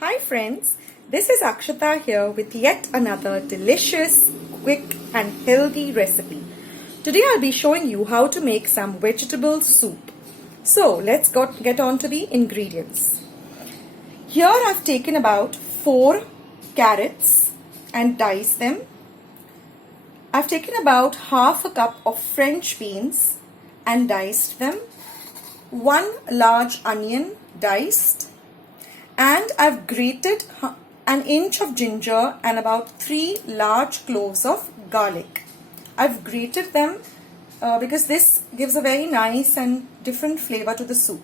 Hi friends, this is Akshata here with yet another delicious, quick and healthy recipe. Today I'll be showing you how to make some vegetable soup. So let's get on to the ingredients. Here I've taken about 4 carrots and diced them. I've taken about half a cup of French beans and diced them. 1 large onion diced. And I've grated an inch of ginger and about 3 large cloves of garlic. I've grated them because this gives a very nice and different flavor to the soup.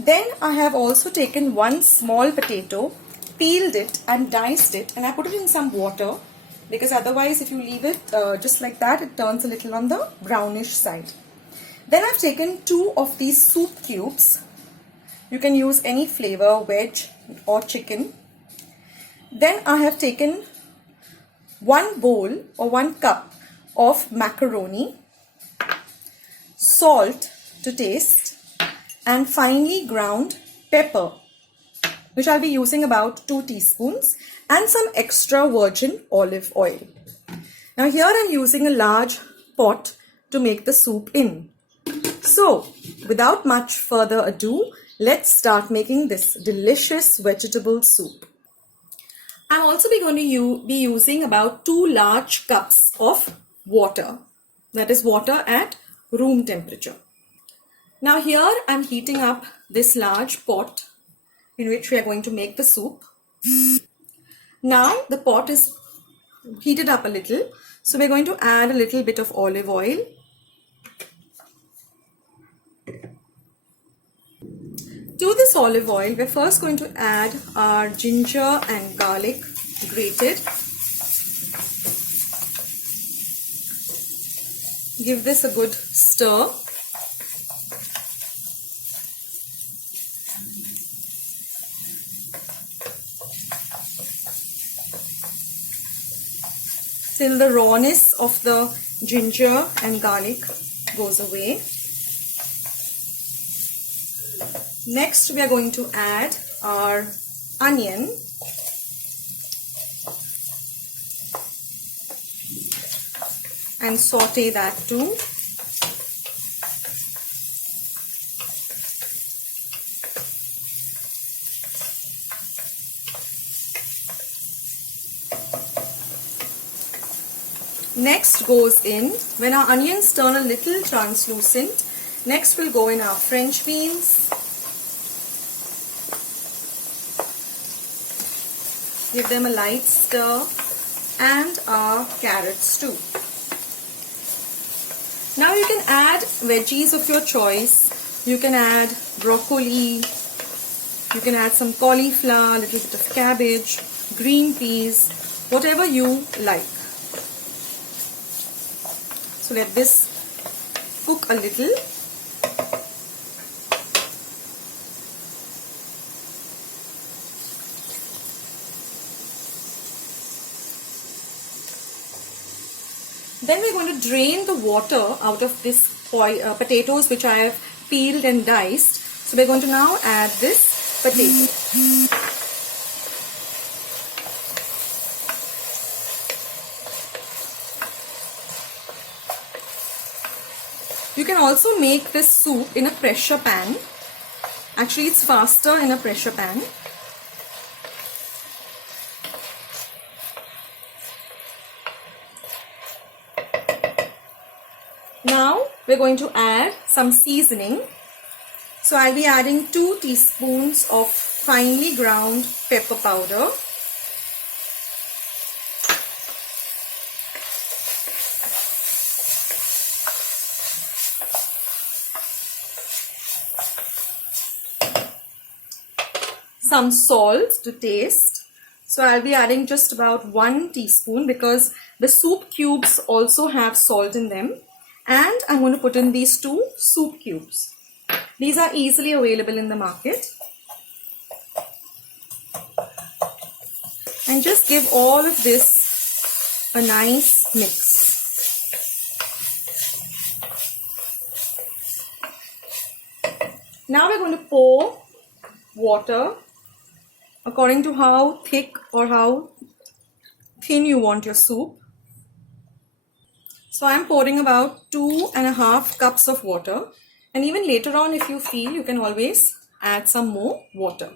Then I have also taken 1 small potato, peeled it and diced it, and I put it in some water because otherwise if you leave it just like that, it turns a little on the brownish side. Then I've taken 2 of these soup cubes. You can use any flavor, veg or chicken. Then I have taken 1 bowl or 1 cup of macaroni, salt to taste, and finely ground pepper, which I'll be using about 2 teaspoons, and some extra virgin olive oil. Now here I'm using a large pot to make the soup in. So without much further ado, let's start making this delicious vegetable soup. I'm also going to be using about 2 large cups of water. That is water at room temperature. Now here I'm heating up this large pot in which we are going to make the soup. Now the pot is heated up a little. So we're going to add a little bit of olive oil. To this olive oil, we're first going to add our ginger and garlic grated. Give this a good stir. Till the rawness of the ginger and garlic goes away. Next, we are going to add our onion. And saute that too. Next goes in, when our onions turn a little translucent, next will go in our French beans. Give them a light stir, and our carrots too. Now you can add veggies of your choice. You can add broccoli, you can add some cauliflower, a little bit of cabbage, green peas, whatever you like. So let this cook a little. Then we're going to drain the water out of this potatoes which I have peeled and diced. So we're going to now add this potato. You can also make this soup in a pressure pan. Actually, it's faster in a pressure pan. Now we're going to add some seasoning. So I'll be adding 2 teaspoons of finely ground pepper powder. Some salt to taste. So I'll be adding just about 1 teaspoon because the soup cubes also have salt in them. And I'm going to put in these 2 soup cubes. These are easily available in the market. And just give all of this a nice mix. Now we're going to pour water according to how thick or how thin you want your soup. So I'm pouring about 2.5 cups of water, and even later on, if you feel, you can always add some more water.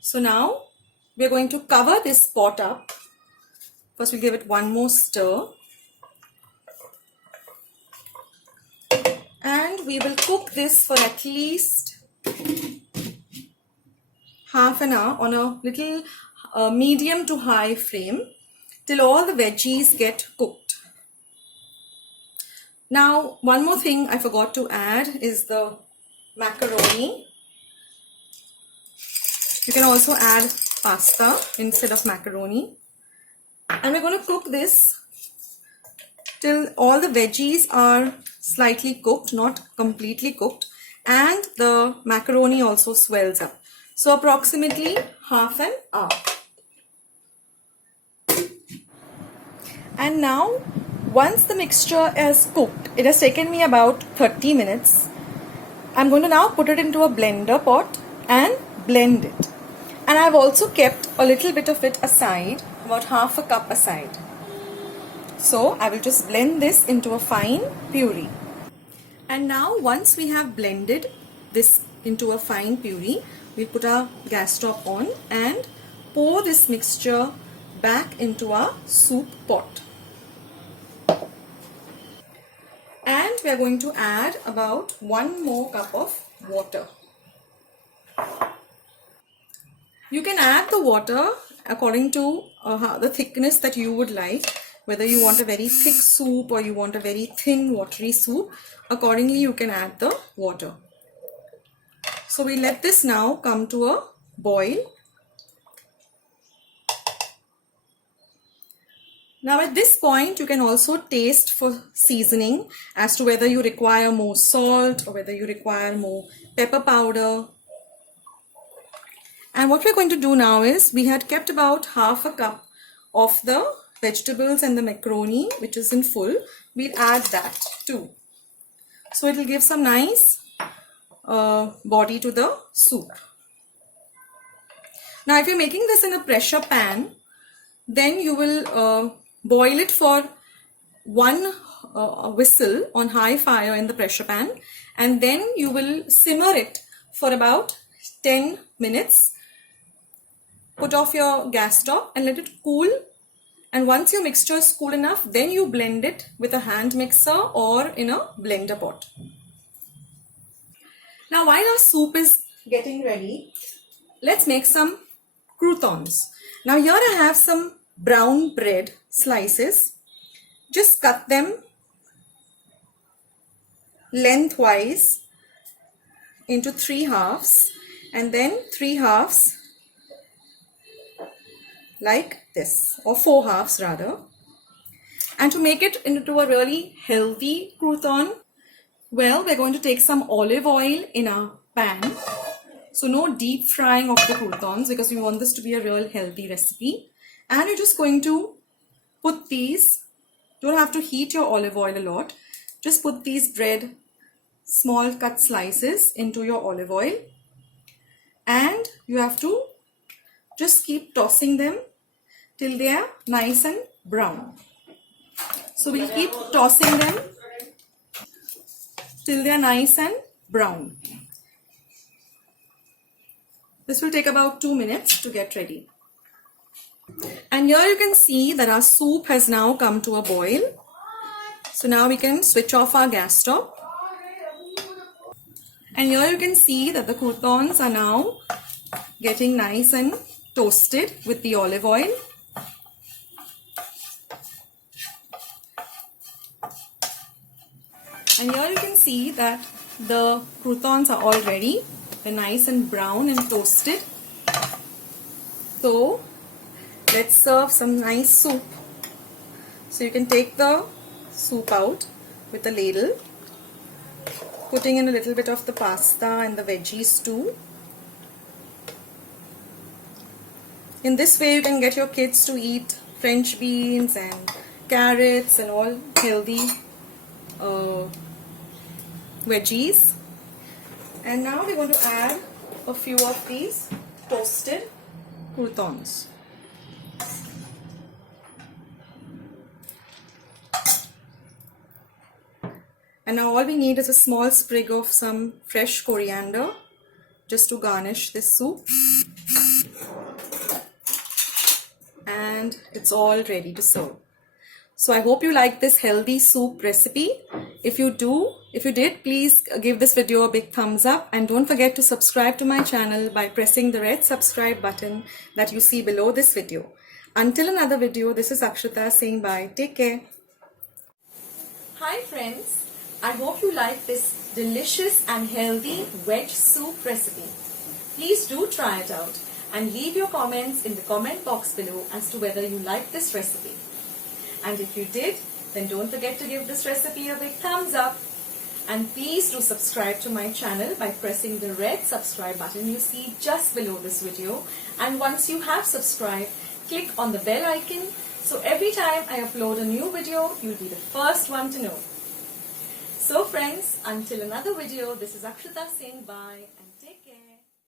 So now we're going to cover this pot up. First we'll give it one more stir, and we will cook this for at least half an hour on a little medium to high flame till all the veggies get cooked. Now, one more thing I forgot to add is the macaroni. You can also add pasta instead of macaroni. And we're going to cook this till all the veggies are slightly cooked, not completely cooked, and the macaroni also swells up. So approximately half an hour. And now, once the mixture is cooked, it has taken me about 30 minutes. I'm going to now put it into a blender pot and blend it. And I've also kept a little bit of it aside, about half a cup aside. So I will just blend this into a fine puree. And now once we have blended this into a fine puree, we'll put our gas stove on and pour this mixture back into our soup pot. And we are going to add about 1 more cup of water. You can add the water according to the thickness that you would like, whether you want a very thick soup or you want a very thin watery soup. Accordingly you can add the water. So we let this now come to a boil. Now at this point you can also taste for seasoning as to whether you require more salt or whether you require more pepper powder. And what we're going to do now is, we had kept about half a cup of the vegetables and the macaroni, which is in full. We'll add that too. So it will give some nice body to the soup. Now if you're making this in a pressure pan, then you will boil it for one whistle on high fire in the pressure pan, and then you will simmer it for about 10 minutes. Put off your gas stove and let it cool, and once your mixture is cool enough, then you blend it with a hand mixer or in a blender pot. Now while our soup is getting ready, let's make some croutons. Now here I have some brown bread slices. Just cut them lengthwise into 3 halves, and then 3 halves like this, or 4 halves rather. And to make it into a really healthy crouton, well, we're going to take some olive oil in our pan. So no deep frying of the croutons, because we want this to be a real healthy recipe. And you're just going to put these, don't have to heat your olive oil a lot, just put these bread small cut slices into your olive oil, and you have to just keep tossing them till they are nice and brown. So we'll keep tossing them till they are nice and brown. This will take about 2 minutes to get ready. And here you can see that our soup has now come to a boil. So now we can switch off our gas stove. And here you can see that the croutons are now getting nice and toasted with the olive oil. And here you can see that the croutons are all ready. They're nice and brown and toasted. So let's serve some nice soup. So you can take the soup out with a ladle, putting in a little bit of the pasta and the veggies too. In this way you can get your kids to eat French beans and carrots and all healthy veggies. And now we're going to add a few of these toasted croutons. And now all we need is a small sprig of some fresh coriander just to garnish this soup. And it's all ready to serve. So I hope you like this healthy soup recipe. If you did, please give this video a big thumbs up, and don't forget to subscribe to my channel by pressing the red subscribe button that you see below this video. Until another video, this is Akshita saying bye. Take care. Hi friends, I hope you like this delicious and healthy veg soup recipe. Please do try it out and leave your comments in the comment box below as to whether you like this recipe. And if you did, then don't forget to give this recipe a big thumbs up. And please do subscribe to my channel by pressing the red subscribe button you see just below this video. And once you have subscribed, click on the bell icon so every time I upload a new video, you'll be the first one to know. So friends, until another video, this is Akshita saying bye and take care.